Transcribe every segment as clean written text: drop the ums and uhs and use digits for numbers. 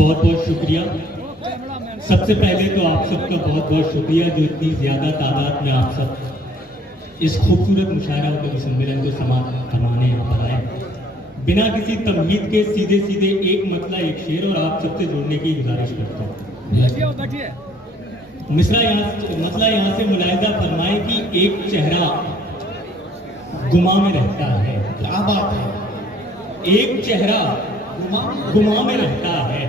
बहुत बहुत शुक्रिया। सबसे पहले तो आप सबका बहुत बहुत शुक्रिया जो इतनी ज़्यादा तादाद में आप सब इस खूबसूरत मुशायरा और सम्मेलन को समाप्त करवाने यहाँ पर आए। बिना किसी तमहीद के सीधे सीधे एक मतला एक शेर और आप सबसे जोड़ने की गुजारिश करता हूँ। मसला यहाँ से मुलाहिजा फरमाए कि एक चेहरा गुमा में रहता है। क्या बात है। एक चेहरा गुमा में रहता है,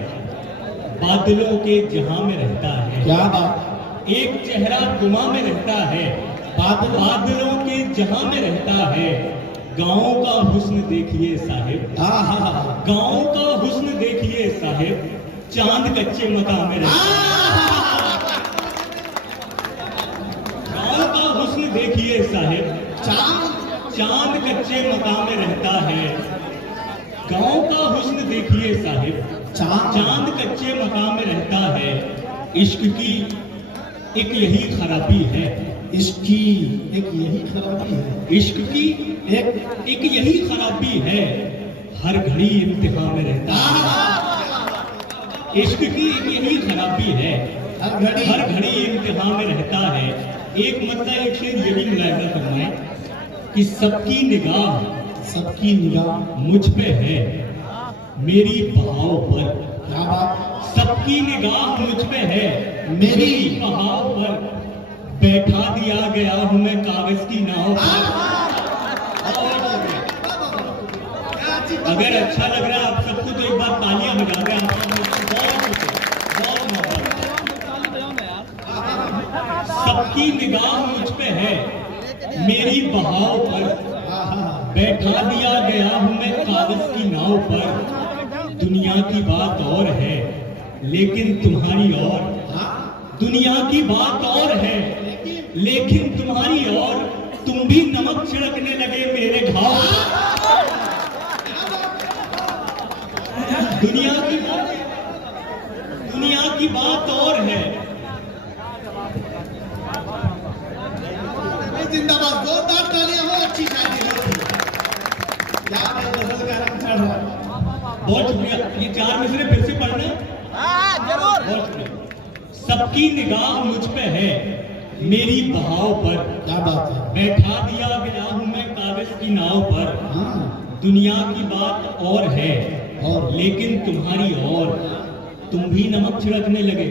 बादलों के जहां में रहता है। क्या बात। एक चेहरा गुमा में रहता है, बादलों के जहां में रहता है। गाँव का हुस्न देखिए साहिब, गाँव का हुस्न देखिए साहिब, चांद कच्चे मकान में रहता है। गाँव का हुस्न देखिए साहिब, चांद कच्चे मकान में रहता है। गाँव का हुस्न देखिए साहिब, चांद कच्चे मकान में रहता है। इश्क की एक यही खराबी है, इश्क की एक यही खराबी है, इश्क की एक यही खराबी है, हर घड़ी इम्तिहान में रहता है। इश्क की एक यही खराबी है, हर घड़ी इम्तिहान में रहता है। एक मतलब एक शेर ये भी मुलाहिजा फरमाए कि सबकी निगाह मुझ पे है, मेरी बहाव पर। क्या बात। सबकी निगाह मुझ पे है, मेरी बहाव पर। बैठा दिया गया हूं मैं कागज की नाव पर। अगर अच्छा लग रहा है आप सबको तो एक बार तालियां बजा दें। आप सबकी निगाह मुझ पे है, मेरी बहाव पर। बैठा दिया गया हूं मैं कागज की नाव पर। दुनिया की बात और है लेकिन तुम्हारी और, दुनिया की बात और है लेकिन तुम्हारी और। तुम भी नमक छिड़कने लगे मेरे घाव। दुनिया की बात और है। जिंदाबाद, जोरदार तालियां हो। अच्छी शायरी हो। क्या मैं गजल का रंग चढ़ रहा। बहुत शुक्रिया। ये 4 मिसरे फिर से पढ़ना। जरूर। बहुत शुक्रिया। सबकी निगाह मुझ पे है, मेरी बहाव पर। क्या बात है। बैठा दिया गया हूं मैं कागज की नाव पर। दुनिया की बात और है और लेकिन तुम्हारी और। तुम भी नमक छिड़कने लगे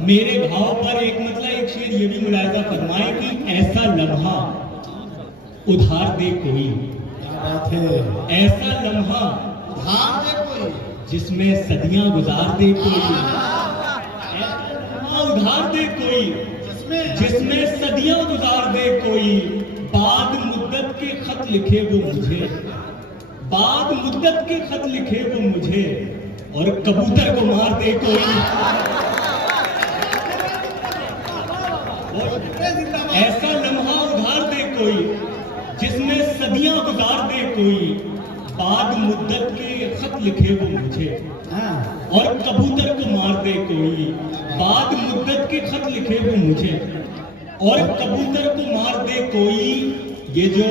मेरे घाव पर। एक मतलब एक शेर ये भी मुलाहिजा फरमाए कि ऐसा लम्हा उधार दे कोई। क्या बात है। ऐसा लम्हा उधार दे कोई, जिसमें सदियां गुजार दे कोई। उधार दे कोई, जिसमें सदियां गुजार दे कोई। बाद मुद्दत के खत लिखे वो मुझे, बाद मुद्दत के खत लिखे वो मुझे, और कबूतर को मार दे कोई। ऐसा लम्हा उधार दे कोई, जिसमें सदियां गुजार दे कोई। बाद मुद्दत के खत लिखे वो मुझे, और कबूतर को मार दे कोई। बाद मुद्दत के खत लिखे वो मुझे, और कबूतर को मार दे कोई। ये जो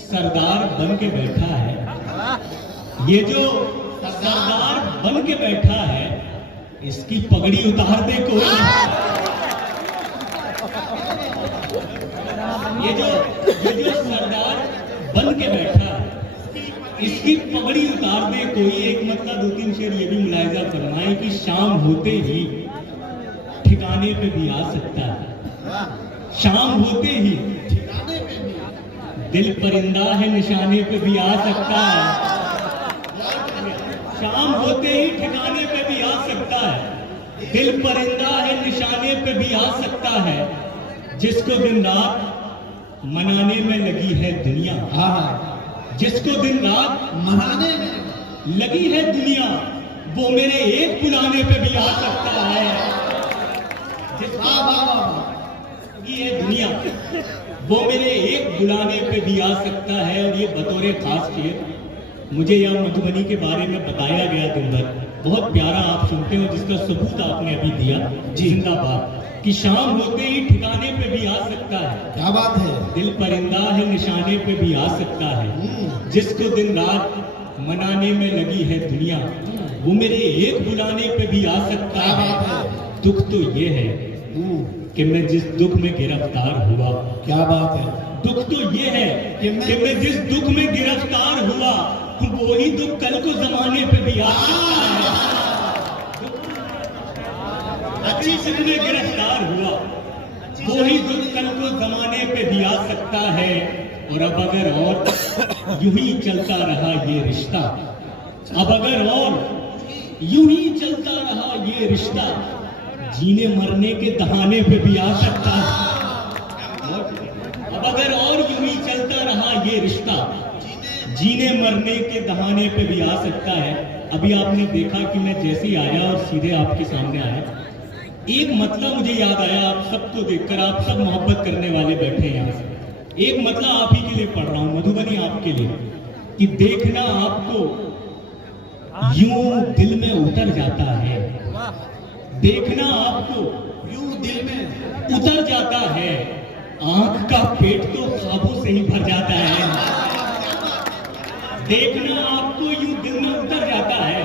सरदार बन के बैठा है, ये जो सरदार बन के बैठा है, इसकी पगड़ी उतार दे कोई। ये जो सरदार बन के बैठा है, इसकी पगड़ी उतार दे कोई। एक मतलब 2-3 शेर ये भी मुलाहिजा फरमाए कि शाम होते ही ठिकाने पे भी आ सकता है। शाम होते ही दिल परिंदा है निशाने पे भी आ सकता है। शाम होते ही ठिकाने पे भी आ सकता है। दिल परिंदा है निशाने पे भी आ सकता है। जिसको दिन रात मनाने में लगी है दुनिया, जिसको दिन रात मनाने में लगी है दुनिया, वो मेरे एक बुलाने पे भी आ सकता है। ये दुनिया वो मेरे एक बुलाने पे भी आ सकता है। और ये बतौर खास शेर मुझे यहाँ मधुबनी के बारे में बताया गया दिन भर, बहुत प्यारा आप सुनते हो, जिसका सबूत आपने अभी दिया। जिंदाबाद। कि शाम होते ही ठिकाने पे भी आ सकता है। क्या बात है। दिल परिंदा है निशाने पे भी आ सकता है। जिसको दिन रात मनाने में लगी है दुनिया, वो मेरे एक बुलाने पे भी आ सकता क्या बात है। है। दुख तो ये है कि मैं जिस दुख में गिरफ्तार हुआ, क्या बात है। दुख तो ये है कि कि मैं जिस दुख में गिरफ्तार हुआ, वही दुख कल को जमाने पे भी आ सकता है। अच्छी दुख में गिरफ्तार हुआ, वही दुख कल को जमाने पे भी आ सकता है। और अब अगर और यूं ही चलता रहा ये रिश्ता, अब अगर और यूं ही चलता रहा ये रिश्ता, जीने मरने के दहाने पे भी आ सकता है। अब अगर और यूं ही चलता रहा ये रिश्ता, जीने मरने के दहाने पे भी आ सकता है। अभी आपने देखा कि मैं जैसे ही आया और सीधे आपके सामने आया, एक मतलब मुझे याद आया। आप सबको देखकर, आप सब मोहब्बत करने वाले बैठे हैं यहाँ से, एक मतलब आप ही के लिए पढ़ रहा हूं, मधुबनी आपके लिए, कि देखना आपको यूं दिल में उतर जाता है, देखना आपको यूं दिल में उतर जाता है, आंख का पेट तो ख्वाबों से ही भर जाता है। देखना आपको यूं दिल में उतर जाता है,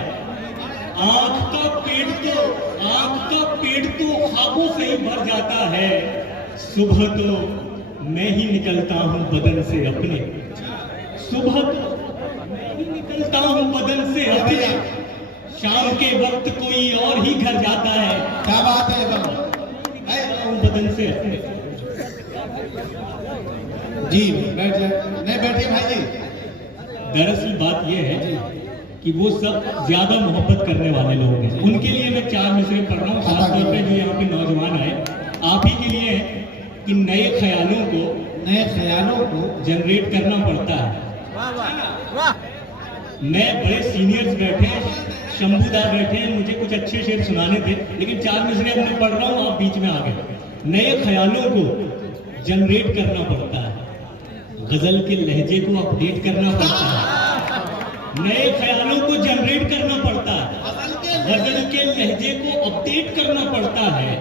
आंख का पेट तो ख्वाबों से ही भर जाता है। सुबह तो मैं ही निकलता हूं बदन से अपने, सुबह तो मैं ही निकलता हूं बदन से अपने, शाम के वक्त कोई और ही घर जाता है। क्या बात है। बदन से अपने। जी बैठ जाए, नहीं बैठे भाई जी। दरअसल बात यह है कि वो सब ज्यादा मोहब्बत करने वाले लोग हैं, उनके लिए मैं 4 मिसरे पढ़ रहा हूँ, खासतौर पे जो यहाँ पे नौजवान आए, आप ही के लिए है कि नए ख्यालों को जनरेट करना पड़ता है। मैं बड़े सीनियर्स बैठे हैं, शंभूदा बैठे हैं, मुझे कुछ अच्छे शेर सुनाने थे, लेकिन 4 मिसरे अब मैं पढ़ रहा हूँ, आप बीच में आ गए। नए ख्यालों को जनरेट करना पड़ता है, गजल के लहजे को अपडेट करना पड़ता है, नए ख्यालों को जनरेट करना पड़ता है, गजल के लहजे को अपडेट करना पड़ता है।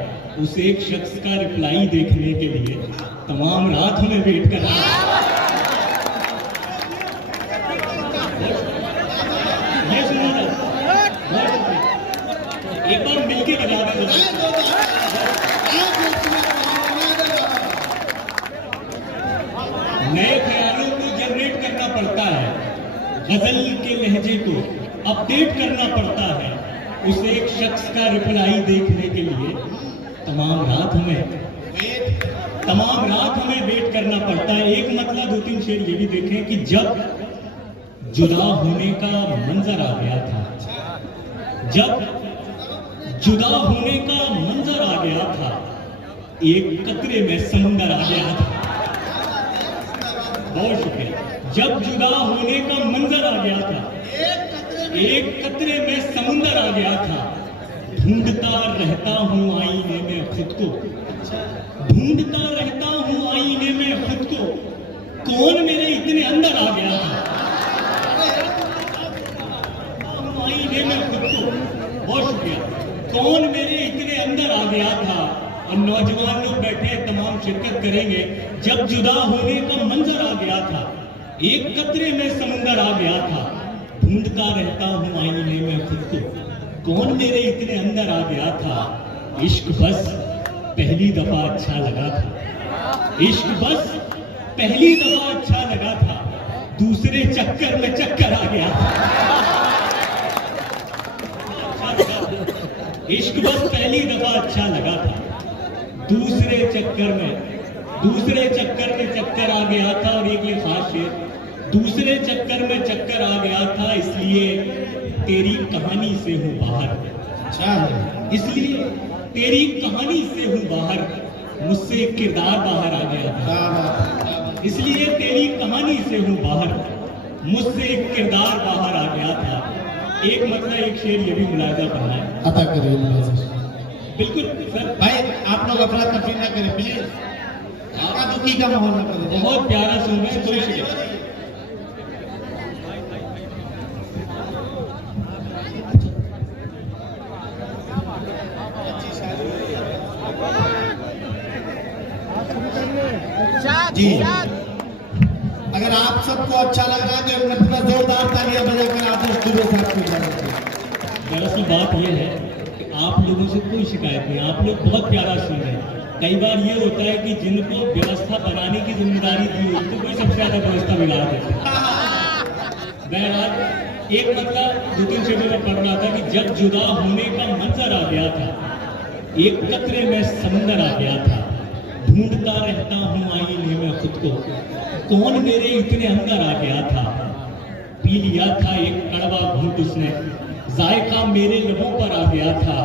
उस एक शख्स का रिप्लाई देखने के लिए तमाम रात हमें वेट करना है। ये सुना था, एक बार मिलके बजा दे। नए ख्यालों को जनरेट करना पड़ता है, गजल के लहजे को अपडेट करना पड़ता है। उस एक शख्स का रिप्लाई देखने के लिए तमाम रात हमें वेट करना पड़ता है। एक मतलब 2-3 शेर ये भी देखें कि जब जुदा होने का मंजर आ गया था, जब जुदा होने का मंजर आ गया था, एक कतरे में समुंदर आ गया था। बहुत शुक्रिया। जब जुदा होने का मंजर आ गया था, एक कतरे में समुंदर आ गया था, ढूंढता रहता हूँ आईने में खुद को, ढूंढता रहता हूँ आईने में खुद को, कौन मेरे इतने अंदर आ गया था, आईने में खुद को। बहुत शुक्रिया। कौन मेरे इतने अंदर आ गया था। और नौजवान लोग बैठे तमाम शिरकत करेंगे। जब जुदा होने का मंजर आ गया था, एक कतरे में समुंदर आ गया था, ढूंढता रहता हूँ आईने में खुद को, कौन मेरे इतने अंदर आ गया था। इश्क बस पहली दफा अच्छा लगा था, इश्क बस पहली दफा अच्छा लगा था, दूसरे चक्कर में चक्कर आ गया था। इश्क बस पहली दफा अच्छा लगा था, दूसरे चक्कर में चक्कर आ गया था। और एक ये खास शेर, दूसरे चक्कर में चक्कर आ गया था, इसलिए तेरी कहानी से हूँ बाहर, इसलिए तेरी कहानी से हूँ बाहर, मुझसे एक किरदार बाहर आ गया था, इसलिए तेरी कहानी से हूँ बाहर, मुझसे एक किरदार बाहर आ गया था। एक मतलब एक शेर ये भी मुलाजा करना है। अता करिए मुलाजा। बिल्कुल सर। भाई आप लोग अपना तफरीर ना करें प्लीज, आपका दुखी का माहौल ना करें। बहुत प्यारा सॉन्ग है, कोई शिकायत जी। अगर आप सबको अच्छा लग रहा है तो एक मरतबा जोरदार तालियां बजाकर आदर्श दुबे साहब को इजाजत दें। दरअसल बात यह है कि आप लोगों से कोई शिकायत नहीं, आप लोग बहुत प्यारा सुन रहे हैं। कई बार ये होता है कि जिनको व्यवस्था बनाने की जिम्मेदारी दी हुई तो कोई सबसे ज्यादा व्यवस्था बिगाड़ देते हैं। बहरहाल एक मतलब 2-3 शेरों में पढ़ रहा था कि जब जुदा होने का मंजर आ गया था, एक कतरे में समंदर आ गया था, ढूंढता रहता हूँ आईने में खुद को, कौन मेरे इतने अंदर आ गया था। पी लिया था एक कड़वा घूंट उसने, जायका मेरे लबों पर आ गया था।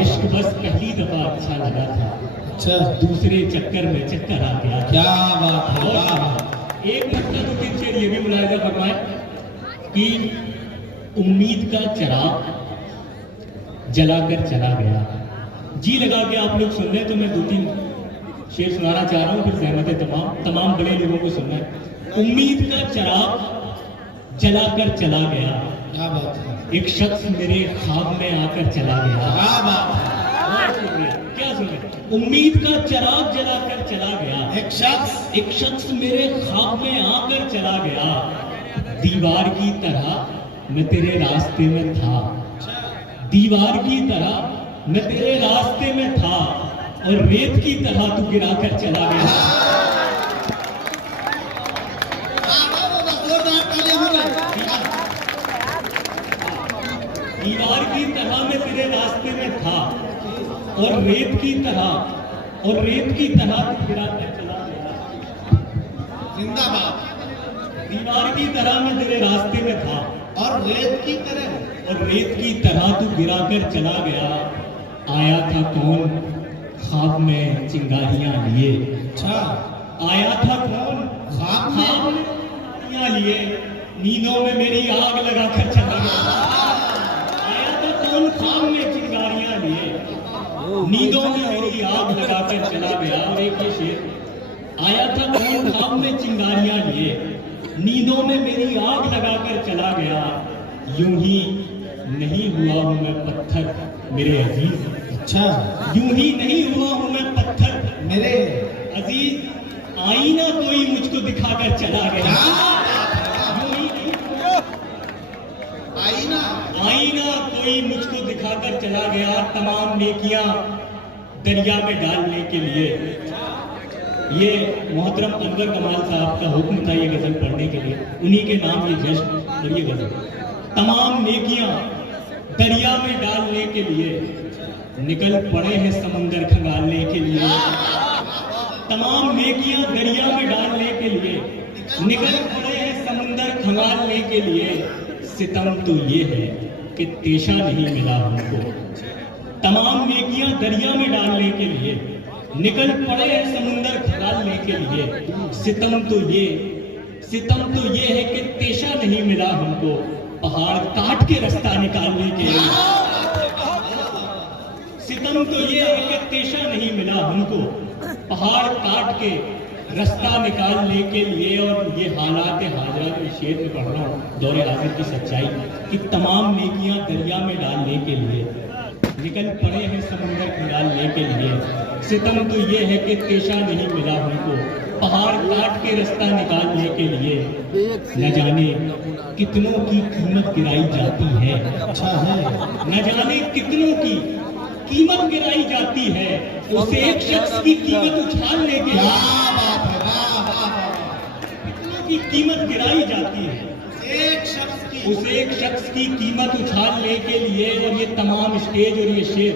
इश्क बस पहली दफा अच्छा लगा था, अच्छा दूसरे चक्कर में चक्कर आ गया। क्या बात है, वाह। एक मतलब 2-3 शेर ये भी मुलाहिजा फरमाए कि उम्मीद का चिराग जलाकर चला गया। जी लगा के आप लोग सुन रहे हैं तो मैं 2-3 शेर सुनाना चाह रहा हूँ, फिर सहमत है तमाम बड़े लोगों को सुनना है। उम्मीद का चिराग जलाकर चला गया, क्या बात है, एक शख्स मेरे ख्वाब में आकर चला गया। क्या बात है। क्या सुन रहे? उम्मीद का चिराग जलाकर चला गया, एक शख्स मेरे ख्वाब में आकर चला गया। दीवार की तरह मैं तेरे रास्ते में था, दीवार की तरह मैं तेरे रास्ते में था, और रेत की तरह तू गिराकर चला गया। दीवार की तरह मैं तेरे रास्ते में था, और रेत की तरह तू गिराकर चला गया। जिंदाबाद। दीवार की तरह मैं तेरे रास्ते में था, और रेत की तरह तू गिराकर चला गया। आया था कौन ख्वाब में चिंगारियां लिए, अच्छा आया था कौन ख्वाब में चिंगारियां लिए, नींदों में मेरी आग लगाकर चला गया। आया था कौन ख्वाब में चिंगारियां लिए, नींदों में मेरी आग लगाकर चला गया। और एक ये शेर, आया था कौन ख्वाब में चिंगारियां लिए, नींदों में मेरी आग लगाकर चला गया। यूं ही नहीं हुआ हूं मैं पत्थर मेरे अजीज, अच्छा यूं ही नहीं हुआ हूं मैं पत्थर मेरे अजीज, आईना कोई मुझको दिखाकर चला गया। यूं ही आईना कोई मुझको दिखाकर चला गया। तमाम नेकियां दरिया में डालने के लिए। ये मोहतरम अनवर कमाल साहब का हुक्म था ये गजल पढ़ने के लिए, उन्हीं के नाम ये जश्न और ये गजल। तमाम नेकियां दरिया में डालने के लिए निकल पड़े हैं समंदर खंगालने के लिए। तमाम नेकियां दरिया में डालने के लिए निकल पड़े हैं समंदर खंगालने के लिए। सितम तो ये है कि तेशा नहीं मिला हमको। तमाम नेकियां दरिया में डालने के लिए निकल पड़े हैं समुंदर खंगालने के लिए। सितम तो ये है कि तेशा नहीं मिला हमको, पहाड़ काट के रास्ता निकालने के लिए। सितम तो ये है कि तेशा नहीं मिला हमको, पहाड़ काट के रास्ता निकालने के लिए। और ये हालात हाजरा के शेर में पढ़ रहा हूँ, दौरे हाजिर की सच्चाई कि तमाम नेकियां दरिया में डालने के लिए निकल पड़े हैं समुंदर खंगालने के लिए। सितम तो ये है कि तेशा नहीं मिला हमको, पहाड़ काट के रास्ता निकालने के लिए। न जाने कितनों की कीमत गिराई जाती है, अच्छा है, न जाने कितनों की कीमत गिराई जाती है, उस एक शख्स की कीमत उछालने के लिए। कितनों की कीमत गिराई जाती है, उस एक शख्स की कीमत उछालने के लिए। और ये तमाम स्टेज और ये शेर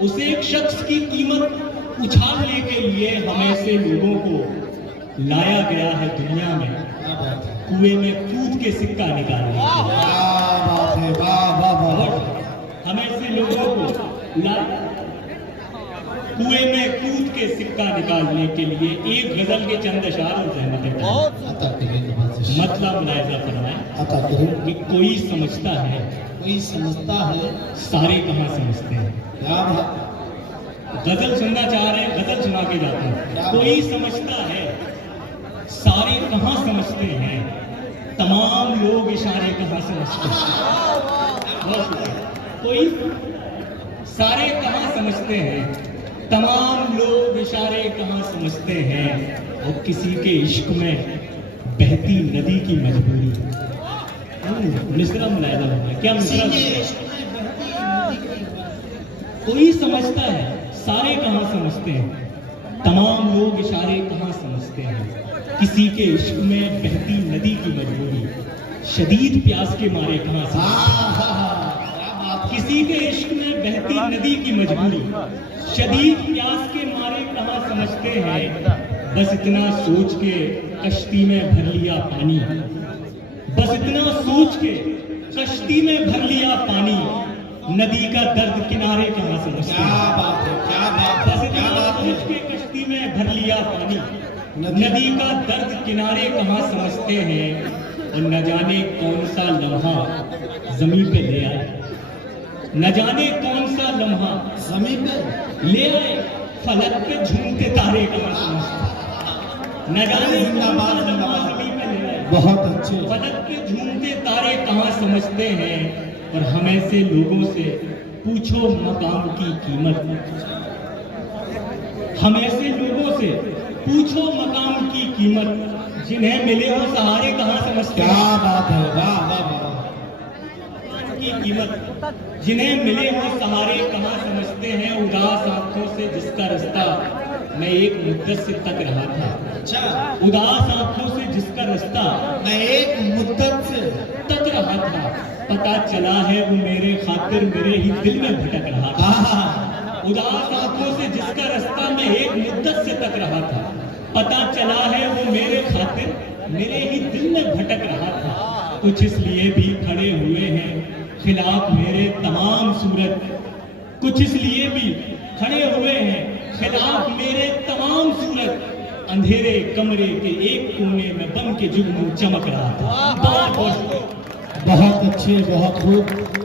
उस एक शख्स की कीमत उछालने के लिए हम ऐसे लोगों को लाया गया है दुनिया में, कुएं में कूद के सिक्का निकालने के लिए। हम ऐसे लोगों को कुएं में कूद के सिक्का निकालने के लिए। एक गजल के चंद अशार और ज़हमत मतलब मुलाहिजा फरमाएं कि कोई समझता है सारे कहाँ समझते हैं। गजल सुनना चाह रहे हैं, गजल सुना के जाते हैं। कोई समझता है सारे कहाँ समझते हैं, तमाम लोग इशारे कहाँ समझते हैं। कोई सारे कहाँ समझते हैं, तमाम लोग इशारे कहाँ समझते हैं। और किसी के इश्क में बहती नदी की मजबूरी। मिसरा मुलाहिजा होगा क्या? मिसरा कोई समझता है, सारे कहाँ समझते हैं, तमाम लोग इशारे कहाँ समझते हैं। किसी के इश्क में बहती नदी की मजबूरी, शदीद प्यास के मारे कहाँ समझते हैं। किसी के इश्क में बहती नदी की मजबूरी, शदीद प्यास के मारे कहाँ समझते हैं। बस इतना सोच के कश्ती में भर लिया पानी, बस इतना सोच के कश्ती में भर लिया पानी, नदी का दर्द किनारे कहाँ समझते हैं। क्या बात है, क्या बात है, बस क्या इतना बात है। सोच के कश्ती में भर लिया पानी, नदी का दर्द किनारे कहाँ समझते हैं। और न जाने कौन सा लम्हा जमीन पे ले आए, न जाने कौन सा लम्हा जमीन पे ले आए, फलक पे झूमते तारे कहाँ समझते हैं। न जाने कौन सा लम्हा जमीन पे ले आए, बहुत अच्छे। फलक पे झूमते तारे कहाँ समझते हैं। और हम ऐसे लोगों से पूछो मकाम की कीमत, हम ऐसे लोगों से पूछो मकाम की कीमत, जिन्हें मिले हो सहारे कहाँ समझते क्या हैं। बात है, वाह वाह वाह। की कीमत, जिन्हें मिले हो सहारे कहाँ समझते हैं। उदास आंखों से जिसका रास्ता मैं एक मुद्दत से तक रहा था, अच्छा, उदास आंखों से जिसका रास्ता मैं एक मुद्दत से तक रहा था, पता चला है वो मेरे खातिर मेरे ही दिल में भटक रहा था। आहा, उदास आंखों से जिसका रास्ता मैं एक मुद्दत से तक रहा था, पता चला है वो मेरे खातिर मेरे ही दिल में भटक रहा था। कुछ इसलिए भी खड़े हुए हैं खिलाफ मेरे तमाम सूरत, कुछ इसलिए भी खड़े हुए हैं खिलाफ मेरे तमाम सूरत। अंधेरे कमरे के एक कोने में बन के जुगनू चमक रहा था। बहुत बहुत अच्छे, बहुत खूब।